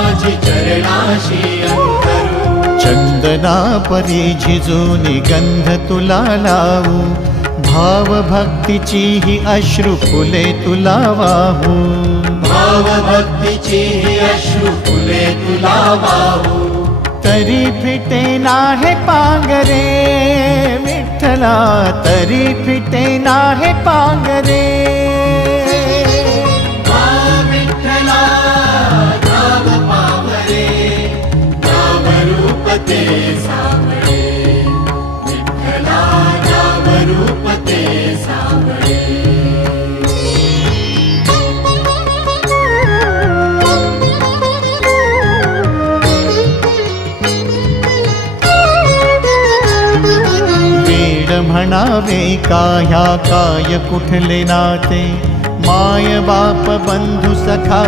माझी चंदना परी झिजून गंध तुला लावू भाव भक्तीची ही अश्रू फुले तुला वाहू भाव भक्तीची ही अश्रू फुले तुला वाहू तरी फिटे नाहे पांगरे विठ्ठला तरी फिटे नाहे पांगरे ते सावळे विठ्ठला नाम रूप सावळे वेड म्हणावे का ह्या काय कुठले नाते माय बाप बंधू सखा